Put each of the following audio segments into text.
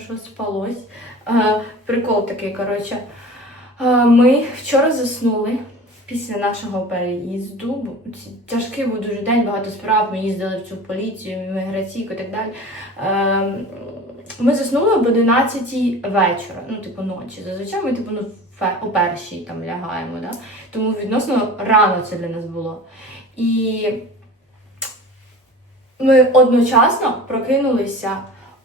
хорошо спалось. Е, прикол такий, коротше. Е, ми вчора заснули після нашого переїзду. Тяжкий був дуже день, багато справ. Ми їздили в цю поліцію, імміграційку і так далі. Е, ми заснули об 11 вечора, ну, типу, ночі. Зазвичай ми, типу, ну, о першій там лягаємо, да? тому відносно рано це для нас було. І ми одночасно прокинулися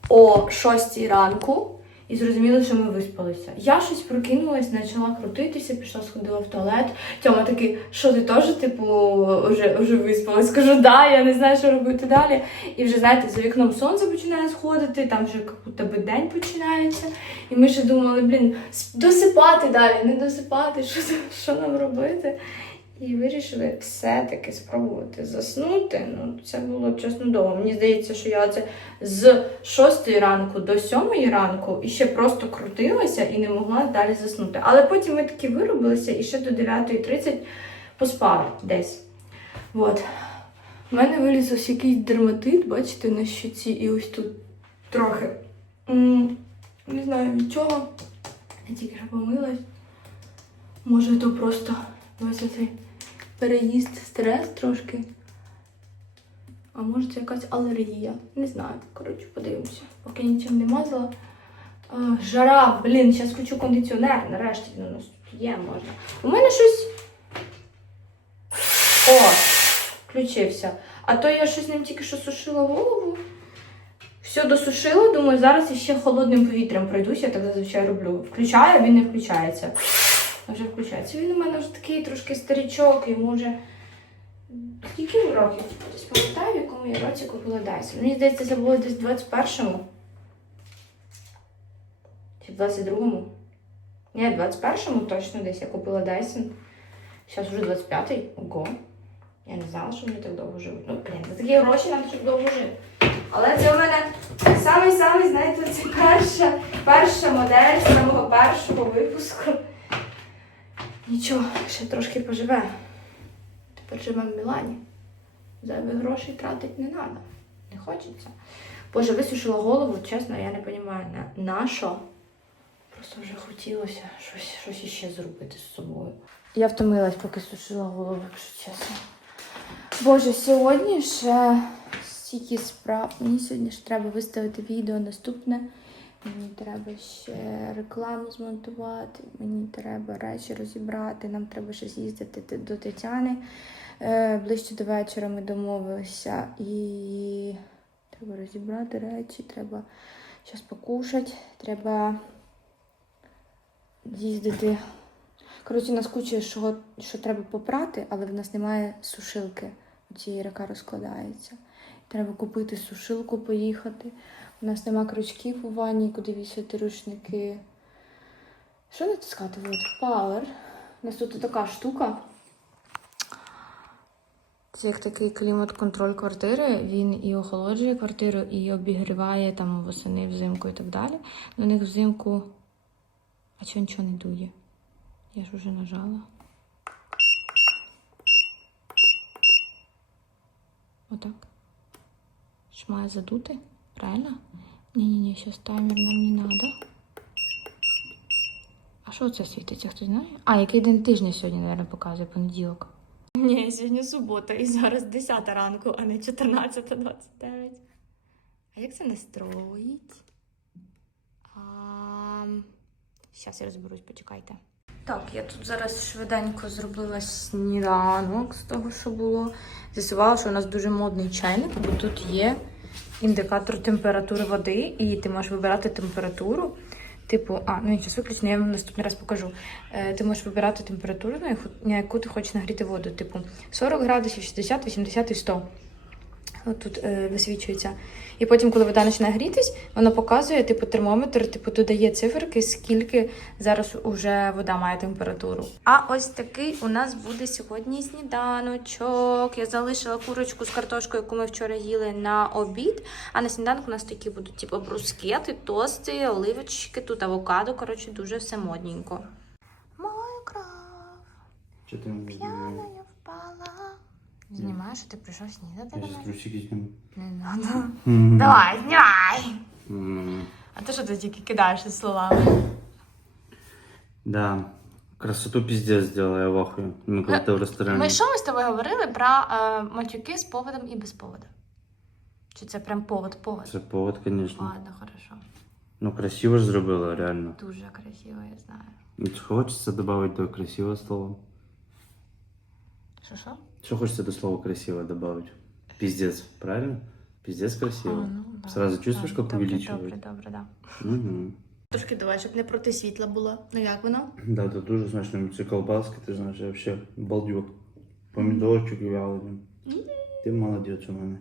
о 6 ранку і зрозуміли, що ми виспалися. Я щось прокинулась, почала крутитися, пішла, сходила в туалет. Тьома такий, що ти теж, типу, вже, вже виспалась? Кажу, да, я не знаю, що робити далі. І вже, знаєте, за вікном сонце починає сходити, там вже у тебе день починається. І ми ще думали, блін, досипати далі, не досипати, що, що нам робити. І вирішили все-таки спробувати заснути. Ну, це було чесно довго. Мені здається, що я це з 6 ранку до 7 ранку і ще просто крутилася і не могла далі заснути. Але потім ми таки виробилися і ще до 9.30 поспали десь. От. У мене виліз ось якийсь дерматит, бачите, на щоці, і ось тут трохи. Не знаю від чого. Я тільки помилась. Може, то просто ось цей переїзд, стрес трошки. А може це якась алергія. Не знаю. Коротше, подивимося. Поки нічим не мазала. А, жара, блін, зараз включу кондиціонер. Нарешті він у нас є можна. У мене щось. О! Включився. А то я щось ним тільки що сушила голову. Все досушила, думаю, зараз іще холодним повітрям пройдуся, я так зазвичай роблю. Включаю, він не включається. Вже включається. Він у мене вже такий трошки старічок, йому вже. Скільки років? Десь пам'ятаю, в якому я році купила Dyson. Мені здається, це було десь в 21-му. Чи в 22-му? Ні, в 21-му точно десь я купила Dyson. Зараз вже 25-й. Ого. Я не знала, що вони так довго живуть. Ну, блін, за такі гроші нам щоб довго жити. Але це у мене самий-самий, знаєте, це перша, перша модель самого першого випуску. Нічого, ще трошки поживе. Тепер живемо в Мілані. Зайвих грошей тратити не треба. Не хочеться. Боже, висушила голову, чесно, я не розумію, на, на що. Просто вже хотілося щось, щось іще зробити з собою. Я втомилась, поки сушила голову, якщо чесно. Боже, сьогодні ще стільки справ. Мені сьогодні ж треба виставити відео наступне. Мені треба ще рекламу змонтувати, мені треба речі розібрати, нам треба ще з'їздити до Тетяни. Е, ближче до вечора ми домовилися. І треба розібрати речі, треба щось покушати, треба їздити. Коротше, нас куча, що, що треба попрати, але в нас немає сушилки. Цієї яка розкладається. Треба купити сушилку, поїхати. У нас нема крючків у ванні, куди вішати рушники. Що натискати? От, Power. У нас тут така штука. Це як такий клімат-контроль квартири. Він і охолоджує квартиру, і обігріває там восени, взимку і так далі. На них взимку. А чого нічого не дує? Я ж уже нажала. Отак. Ж має задути? Правильно? Ні-ні-ні, зараз таймер нам не треба. А що це світиться, хтось знає? А, який день тижня сьогодні, мабуть, показує понеділок. Ні, сьогодні субота і зараз 10 ранку, а не 14.29. А як це настроїть? А... Зараз я розберусь, почекайте. Так, я тут зараз швиденько зробила сніданок з того, що було. З'ясувала, що у нас дуже модний чайник, бо тут є індикатор температури води, і ти можеш вибирати температуру. Типу, а, ну час виключно, я вам наступний раз покажу. Е, ти можеш вибирати температуру, на яку, ти хочеш нагріти воду. Типу 40 градусів, 60, 80 і 100. От тут е, висвічується. І потім, коли вода починає грітись, воно показує, типу, термометр, типу, додає циферки, скільки зараз уже вода має температуру. А ось такий у нас буде сьогодні сніданочок. Я залишила курочку з картошкою, яку ми вчора їли на обід. А на сніданок у нас такі будуть, типу, брускети, тости, оливочки, тут авокадо. Коротше, дуже все модненько. Ты мне П'яна я впала. Знімаєш, що ти прийшов снідати Я до сейчас мене? трусики сниму. Не надо. Давай, знімай! М. А ти що ти тільки кидаєш із словами? Да. Красоту пиздец сделала, я в ахуе. Мы когда-то в ресторане. Ми що ми з тобою говорили про е, матюки з поводом і без повода? Чи це прям повод повод? Это повод, конечно. Ладно, хорошо. Ну, красиво же зробила, реально. Дуже красиво, я знаю. И что хочется добавить до красивого слова? Що що? Что хочется до слова красиво добавить? Пиздец, правильно? Пиздец красиво. А, ну, да. Сразу чувствуешь, Да, как добре, увеличивает? Добре, добре, да. Мгм. Трошки давай, щоб не проти світла було. Ну як воно? Да, это тоже смачно. Ці колбаски, ты знаешь, я вообще балдюк. Помидорчик вяленый. Ты молодец у мене.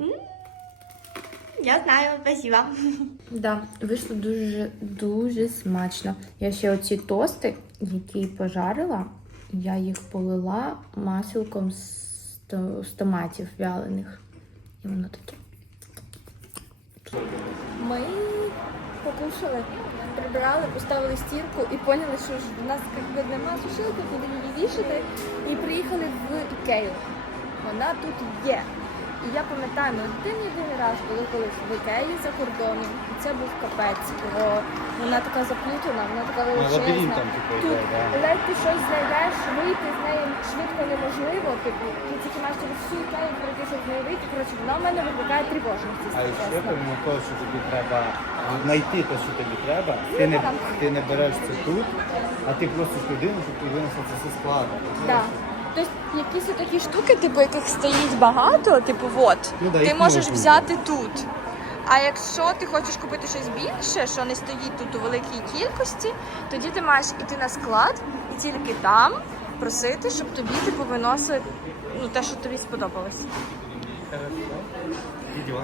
Я знаю, спасибо. Да, вийшло дуже дуже смачно. Я ще оці тости, які пожарила, я їх полила масілком з, томатів вялених. І воно таке. Ми покушали, прибрали, поставили стірку і поняли, що ж у нас якби нема сушилки, куди її вішати. І приїхали в Ікею. Вона тут є. І я пам'ятаю, ми один єдиний раз були колись в Ікеї за кордоном. І це був капець, бо вона така заплутана, вона така величезна. Тут ледь ти щось знайдеш, вийти з неї швидко неможливо. Типу, ти тільки маєш через всю ікею пройти, щоб з неї вийти. Коротше, вона в мене викликає тривожність. А ще помимо того, що тобі треба знайти те, що тобі треба, ти не, ти не береш це тут, а ти просиш людину, щоб ти винесла це все складно. Да. Тобто якісь такі штуки, типу, яких стоїть багато, типу, от, Ну да, ти їх можеш можна. взяти тут. А якщо ти хочеш купити щось більше, що не стоїть тут у великій кількості, тоді ти маєш іти на склад і тільки там просити, щоб тобі типу виносили ну, те, що тобі сподобалось.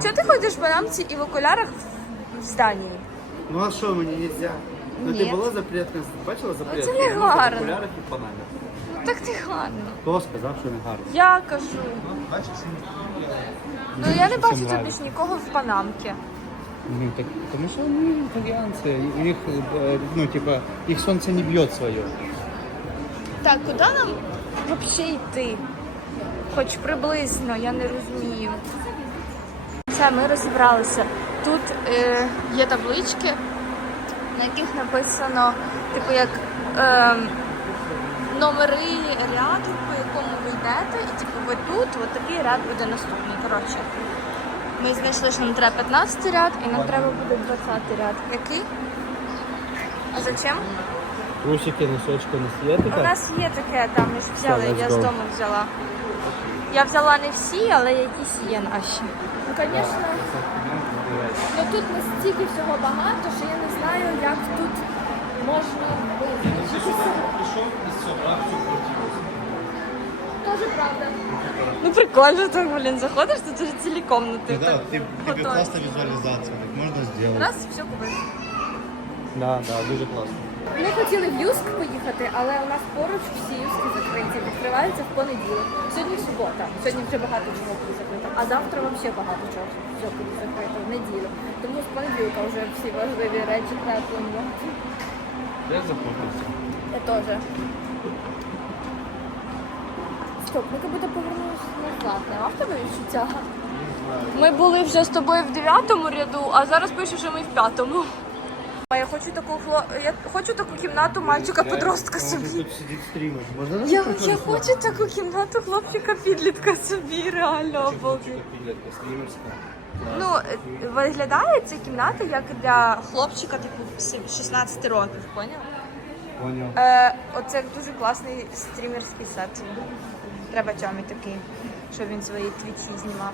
Чого ти ходиш в панамці і в окулярах в- в? Ну а що мені не можна? Ну Ні. ти була запретна, бачила запретна? це не гарно. В окулярах і в панамі. Ну так ти гарно. Хто сказав, що не гарно? Я кажу. Бачиш? Ну я не бачу тут більш нікого в панамці. Ну, так, тому що вони італіянці, їх, е, ну, типа, їх сонце не б'є своє. Так, куди нам взагалі йти? Хоч приблизно, я не розумію. Все, ми розібралися. Тут е, є таблички, на яких написано, типу, як е, номери ряду, по якому ви йдете, і типу ви тут, от такий ряд буде наступний. Коротше. Ми знайшли, що нам треба 15 ряд, і нам треба буде 20 ряд. Який? А зачем? Трусики, носочки не є У нас є таке, там ми ж взяли, я з дому взяла. Я взяла не всі, але якісь є наші. Ну, звісно, ну тут настільки всього багато, що я не знаю, як тут можна визначитися. Тоже правда. Ну прикольно так, блін, заходиш, тут уже цілі комнати. Да, так ти, готові. тобі класна візуалізація, так можна У зробити. нас все купили. Да, да, дуже класно. Ми хотіли в Юск поїхати, але у нас поруч всі юски закриті. Відкриваються в понеділок. Сьогодні субота. Сьогодні вже багато чого буде закрито. А завтра взагалі багато чого все буде закрито в неділю. Тому з понеділка вже всі важливі речі треба планувати. Я запутався. Я теж. Стоп, ми як будто повернулися назад. Нема в тебе відчуття? Ми були вже з тобою в дев'ятому ряду, а зараз пише, що ми в п'ятому. А Я хочу таку хло... я хочу таку кімнату мальчика-подростка собі. Я, я хочу таку кімнату хлопчика-підлітка собі, реально обалдеть. Ну, е, виглядає ця кімната як для хлопчика, типу, 16 років, поняв? Е, оце дуже класний стрімерський сет. Треба Тьомі такий, щоб він свої твічі знімав.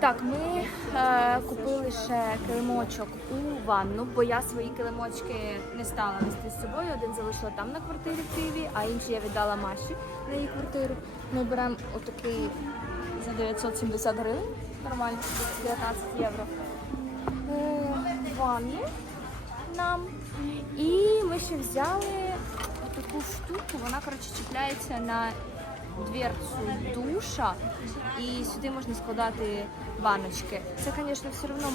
Так, ми е, купили ще килимочок у ванну, бо я свої килимочки не стала нести з собою. Один залишила там на квартирі в Києві, а інший я віддала Маші на її квартиру. Ми беремо отакий за 970 гривень, нормально, 19 євро. Е, ванну нам. І ми ще взяли таку штуку, вона коротше чіпляється на дверцю душа, і сюди можна складати баночки. Це, звісно, все одно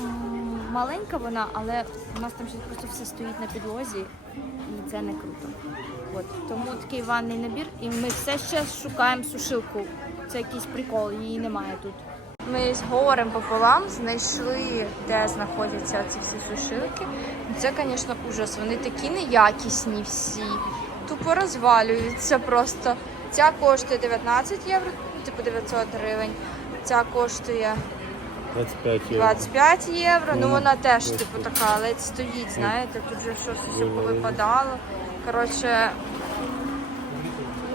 маленька вона, але у нас там ще просто все стоїть на підлозі, і це не круто. От тому такий ванний набір, і ми все ще шукаємо сушилку. Це якийсь прикол, її немає тут. Ми з горем пополам знайшли, де знаходяться ці всі сушилки. Це, звісно, ужас. Вони такі неякісні всі. Тупо розвалюються просто. Ця коштує 19 євро, типу 900 гривень. Ця коштує 25 євро. 25 євро. Ну Ну, вона теж ось типу така, ледь стоїть, знаєте, тут вже щось повипадало. Коротше,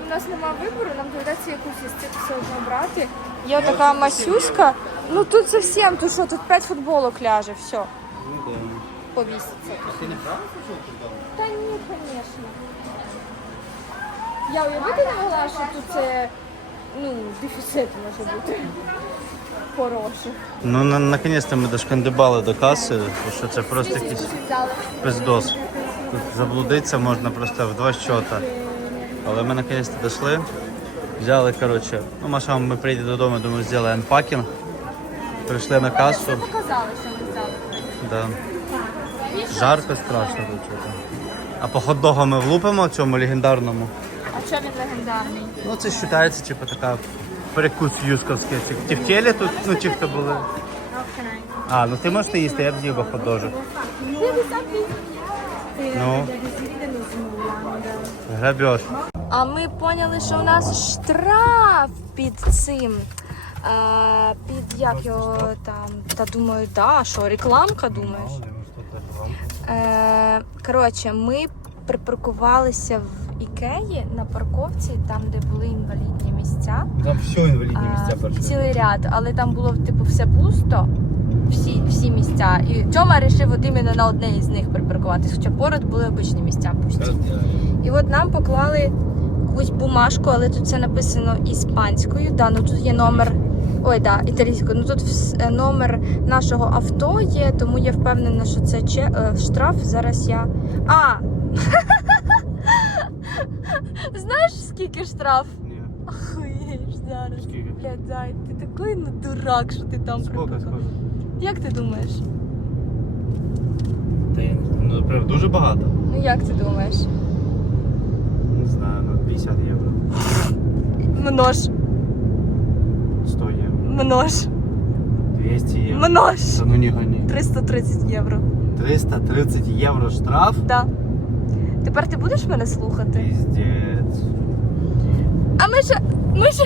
у нас немає вибору, нам доведеться якусь із цих все одно брати. Є така масюська. Ну тут зовсім, тут що, тут 5 футболок ляже, все, Ну да. повіситься. Ти не правда сушилку вдома? Та ні, звісно. Я уявити не могла, що тут це ну, дефіцит може бути. Хороших. Ну, на, наконец-то ми дошкандибали до каси, тому що це просто якийсь пиздос. Тут заблудитися можна просто в два щота. Але ми наконец-то дійшли. Взяли, коротше, ну, Маша, ми прийде додому, думаю, зробимо анпакінг. Прийшли на касу. Все показали, що ми взяли. Да. Жарко, страшно тут. А по хот-догу ми влупимо цьому легендарному. А що він легендарний? Ну, це вважається, типу, така перекус юсковський. Ті- в тілі тут, ну ті, хто були. А, ну ти можеш не їсти, я б з'їв би хот-дожик. Ну. Грабеж. А ми поняли, що у нас штраф під цим. А, під як його там. Та думаю, да, що рекламка думаєш? Е, коротше, ми припаркувалися в Ікеї на парковці, там, де були інвалідні місця. Там все інвалідні місця перші. цілий ряд, але там було типу все пусто. Всі, всі місця. І Тьома вирішив от іменно на одне із них припаркуватись, хоча поряд були обичні місця пусті. І от нам поклали якусь бумажку, але тут це написано іспанською. Да, ну тут є номер. Ой, да, італійською. Ну тут е, номер нашого авто є, тому я впевнена, що це че, е, штраф. Зараз я. А! Знаєш, скільки штраф? Ні. Охуєш зараз. Скільки? Блядь, дай, ти такий ну дурак, що ти там припаркував. Як ти думаєш? Та я не знаю. Ну, прям дуже багато. Ну як ти думаєш? Знаю, ну 50 євро. Множ, 100 євро. множ, 200 євро. множ. Та ну не гони. 330 євро. 330 євро штраф? Да. Тепер ти будеш мене слухати? Піздець. А ми ж. Ми ж.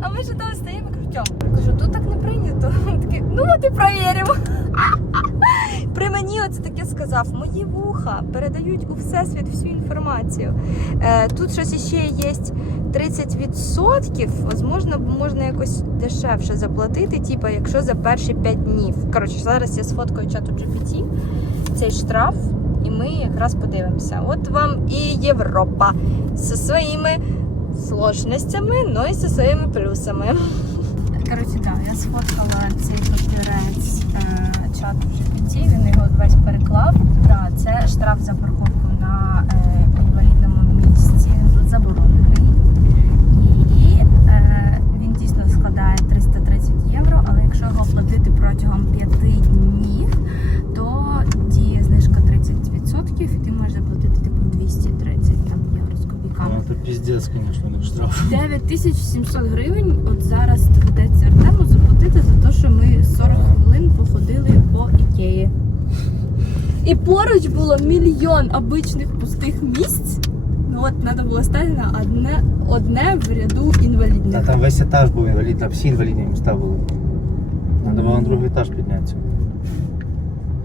А ми ж там стоїмо і кажу, Тьом, я кажу, тут так не прийнято. Він такий, ну от і провіримо. Оце таке сказав. Мої вуха передають у всесвіт всю інформацію. Е, тут щось іще є 30%, возможно, можна якось дешевше заплатити, типу, якщо за перші 5 днів. Коротше, зараз я сфоткаю чату GPT, цей штраф, і ми якраз подивимося. От вам і Європа зі своїми сложностями, ну і зі своїми плюсами. Коротше, так, я сфоткала цей папірець е, чату GPT, він його весь переклав. Да, це штраф за парковку на е, інвалідному місці. Заборонений. І е, він дійсно складає 330 євро, але якщо його платити протягом 5 днів, то діє знижка 30% і ти можеш заплатити типу 230 там, євро з копійками. Ну, це піздець, звісно, не штраф. 9700 гривень. От зараз доведеться Артему заплатити за те, що ми 40 хвилин походили по ікеї. І поруч було мільйон обичних пустих місць. Ну от треба було стати на одне, одне в ряду Та там весь етаж був інвалід, там всі інвалідні міста були. Треба було на другий етаж піднятися.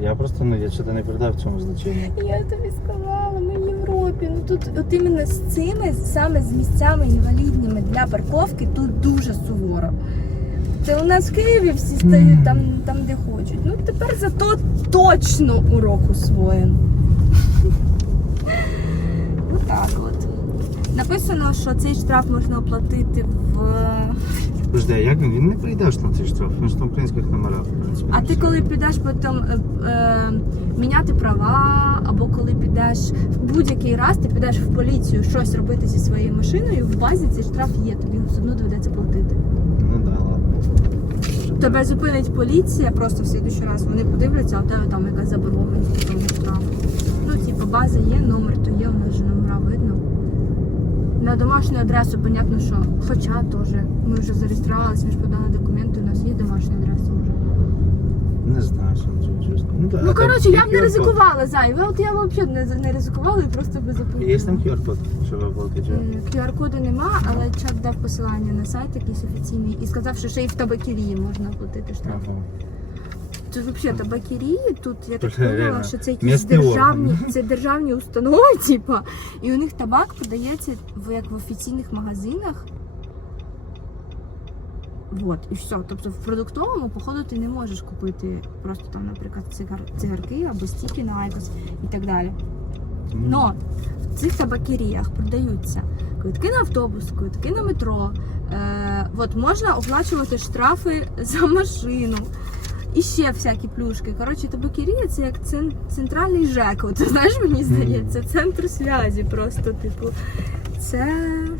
Я просто ну, я чого не придав цьому значення. Я тобі сказала, ми в Європі. Ну тут от іменно з цими, саме з місцями інвалідними для парковки, тут дуже суворо. Це у нас в Києві всі стають там, там де хочуть. Ну тепер зато точно урок усвоєн. Отак от. Написано, що цей штраф можна оплатити в Подожди, а як він? Він не прийде ж на цей штраф, він ж на українських номерах, в принципі. А ти коли підеш потім е, е, міняти права, або коли підеш в будь-який раз, ти підеш в поліцію щось робити зі своєю машиною, в базі цей штраф є, тобі все одно доведеться платити. Тебе зупинить поліція просто в слідущий раз. Вони подивляться, а в тебе там якась заборгованість тому штрафу. Ну, типу, база є, номер, то є, у нас же номера видно. На домашню адресу, понятно, що. Хоча теж. Ми вже зареєструвалися, ми ж подали документи, у нас є домашня адреса вже. Не знаю, що чесно. Ну, да, Ну там коротше, я б не QR-код. ризикувала зай. От я взагалі не, не ризикувала і просто би заплатила. Є там QR-код, щоб оплатити? Е, QR-коду нема, але чат дав посилання на сайт якийсь офіційний і сказав, що ще і в табакерії можна оплатити штраф. Ага. Це взагалі табакерії, тут я так Це поняла, реально що це якісь державні, це державні установи, типа, і у них табак подається в як в офіційних магазинах. Вот, і все. Тобто в продуктовому, походу, ти не можеш купити просто там, наприклад, цигар, цигарки або стіки на айкос і так далі. Но в цих табакеріях продаються квитки на автобус, квитки на метро. Е, от можна оплачувати штрафи за машину. І ще всякі плюшки. Коротше, табакерія це як цен- центральний ЖЕК. От, знаєш, мені здається, центр зв'язі просто, типу. Це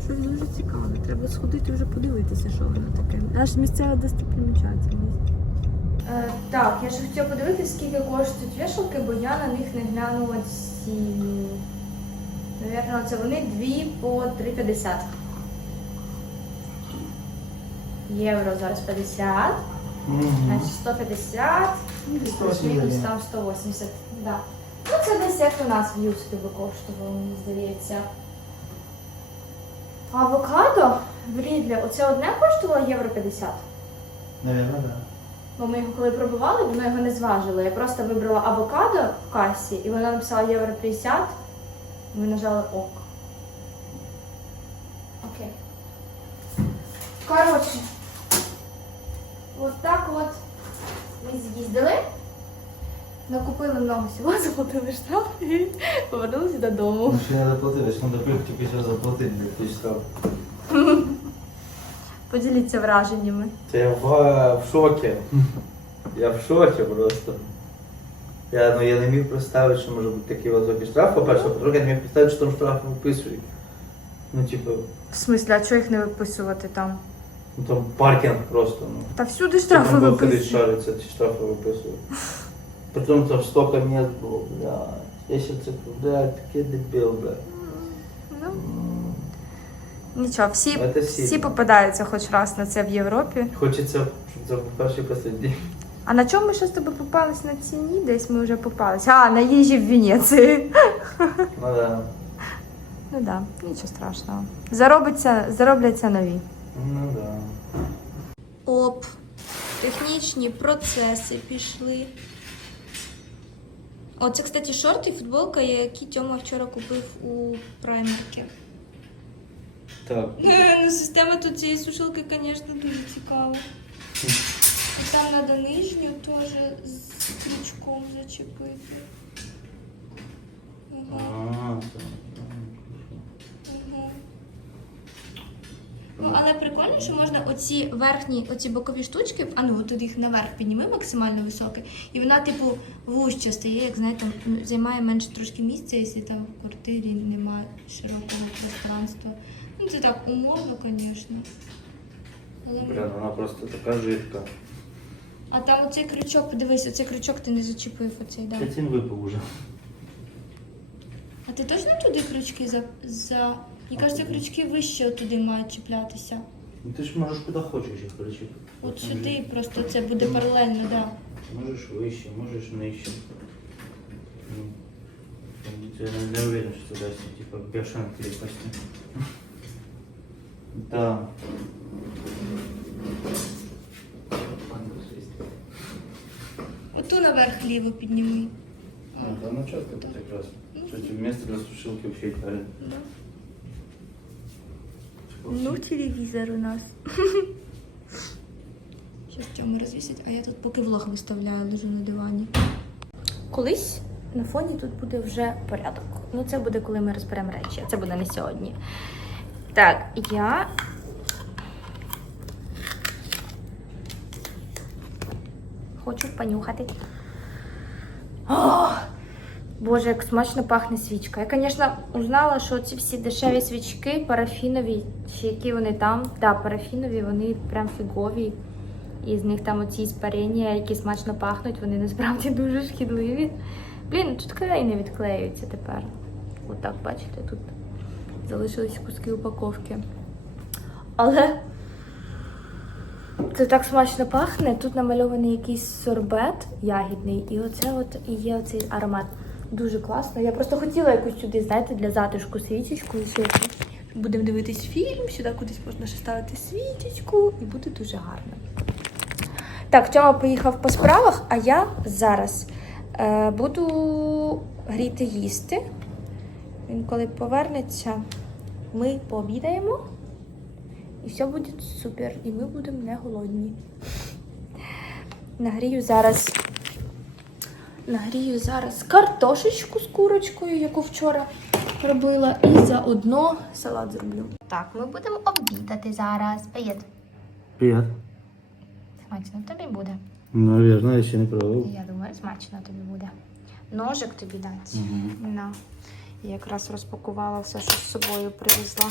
щось дуже цікаве. Треба сходити вже подивитися, що воно таке. Аж місцева достопримічательність. Е, так, я ж хотіла подивитися, скільки коштують вішалки, бо я на них не глянула ціну. Навірно, це вони дві по 3,50. Євро зараз 50, значить 150, плюс-мінус там 180. Да. Ну це десь як у нас в Юску би коштувало, мені здається. Авокадо в Рідлі, оце одне коштувало євро 50. Наверно, да. Бо ми його коли пробували, воно його не зважило. Я просто вибрала авокадо в касі, і вона написала євро 50. Ми нажали ок. Окей. Коротше. От так от ми з'їздили. Накупили много всього, заплатили штраф і повернулися додому. Ну, ще не заплатили, ще треба тільки після заплатити для тисяч штраф. Поділіться враженнями. Це я в, в шокі. Я в шокі просто. Я, ну, я не міг представити, що може бути такий високий штраф, по-перше, по-друге, я не міг представити, що там штраф виписують. Ну, типу, В смислі, а чого їх не виписувати там? ну там паркінг просто, ну. Та всюди Штрафи штрафи виходить, виписують. шариться, ці штрафи виписують. Притом там столько місць було, бля. Я бля, такий дебіл, бля. Ну, нічого, всі, Це всі. всі попадаються хоч раз на це в Європі. Хочеться, щоб це був перший последній. А на чому ми ще з тобою попались на ціні? Десь ми вже попались. А, на їжі в Венеції. Ну да. Ну да, нічого страшного. Заробиться, заробляться нові. Ну да. Оп, технічні процеси пішли. О, це, кстати, шорти і футболка, які Тьома вчора купив у праймерки. Так. Ну, система тут цієї сушилки, звісно, дуже цікава. І там треба нижню теж з крючком зачепити. Ага, А, так. ага. Ну, але прикольно, що можна оці верхні, оці бокові штучки, а ну тут їх наверх підніми максимально високе, і вона, типу, вужче стає, як знаєте, займає менше трошки місця, якщо там в квартирі немає широкого пространства. Ну, це так умовно, звісно. Але... Бля, вона просто така жидка. А там оцей крючок, подивись, оцей крючок ти не зачепив оцей, да. Цін випав уже. А ти точно туди крючки за. за... Мені кажеться, крючки вище туди мають чіплятися. Ну ти ж можеш куди хочеш їх причепити. От сюди просто це буде паралельно, так. Да. Можеш вище, можеш нижче. Ну, Я не, уверен, что туда все типа крепости. Да. Оту наверх ліво підніми. А, ну, да, она четко это прекрасно. Кстати, место для сушилки вообще идеально. Ну, телевізор у нас. Що в розвісять, а я тут поки влог виставляю, лежу на дивані. Колись на фоні тут буде вже порядок. Ну, це буде, коли ми розберемо речі, а це буде не сьогодні. Так, я. Хочу понюхати. О, Боже, як смачно пахне свічка. Я, звісно, узнала, що ці всі дешеві свічки, парафінові, чи які вони там, да, парафінові, вони прям фігові. І з них там оці спарення, які смачно пахнуть, вони насправді дуже шкідливі. Блін, тут клей не відклеюється тепер. Отак, бачите, тут залишились куски упаковки. Але це так смачно пахне. Тут намальований якийсь сорбет ягідний, і оце от і є оцей аромат. Дуже класно. Я просто хотіла якусь сюди, знаєте, для затишку свічечку. Будемо дивитись фільм, сюди кудись можна ще ставити свічечку, і буде дуже гарно. Так, Тьома поїхав по справах, а я зараз е, буду гріти їсти. Він коли повернеться, ми пообідаємо. І все буде супер. І ми будемо не голодні. Нагрію зараз. Нагрію зараз картошечку з курочкою, яку вчора робила, і заодно салат зроблю. Так, ми будемо обідати зараз. Привіт. Привіт. Смачно тобі буде. Навірно, я ще не пробував. Я думаю, смачно тобі буде. Ножик тобі дати. На. Я якраз розпакувала все, що з собою привезла.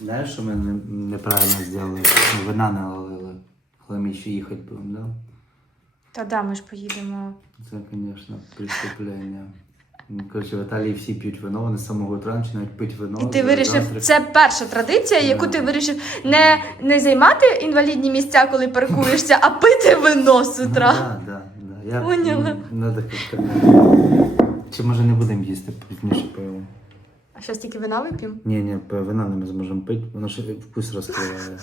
Знаєш, що ми неправильно зробили? Ми Вина налили, але ми ще їхати будемо, да? Та да, ми ж поїдемо. Це, звісно, преступлення. Ну, Коротше, в Італії всі п'ють вино, вони з самого утра починають пити вино. І ти вирішив, це перша традиція, яку ти вирішив не, не займати інвалідні місця, коли паркуєшся, а пити вино з утра. Да, да, да. Я, Поняла. Надо. Чи може не будемо їсти пізніше пиво? А що стільки вина вип'ємо? Ні, ні, вина не ми зможемо пити, воно ж вкус розкриває.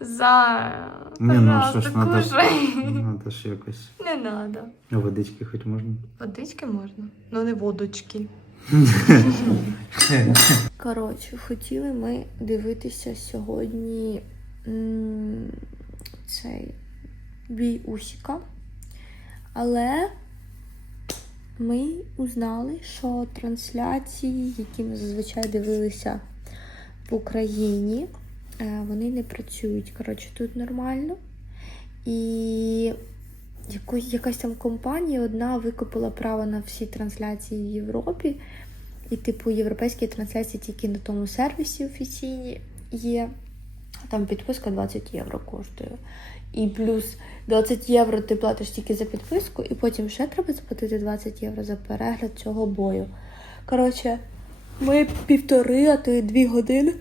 За. Ні, ну що ж, надо ж, надо ж якось. Не надо. А водички хоч можна? Водички можна, ну не водочки. Коротше, хотіли ми дивитися сьогодні м, цей бій Усіка. Але ми узнали, що трансляції, які ми зазвичай дивилися в Україні, е, вони не працюють. Коротше, тут нормально. І якась там компанія одна викупила право на всі трансляції в Європі. І, типу, європейські трансляції тільки на тому сервісі офіційні є. Там підписка 20 євро коштує. І плюс 20 євро ти платиш тільки за підписку, і потім ще треба заплатити 20 євро за перегляд цього бою. Коротше, ми півтори, а то й дві години.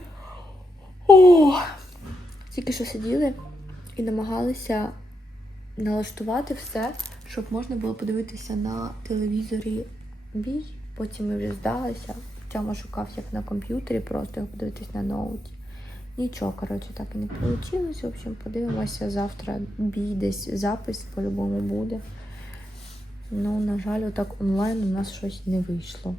О! Тільки що сиділи і намагалися налаштувати все, щоб можна було подивитися на телевізорі бій. Потім ми вже здалися. Тьома шукав як на комп'ютері, просто як подивитись на ноуті. Нічого, коротше, так і не вийшло. В общем, подивимося завтра бій, десь запис по-любому буде. Ну, на жаль, отак онлайн у нас щось не вийшло.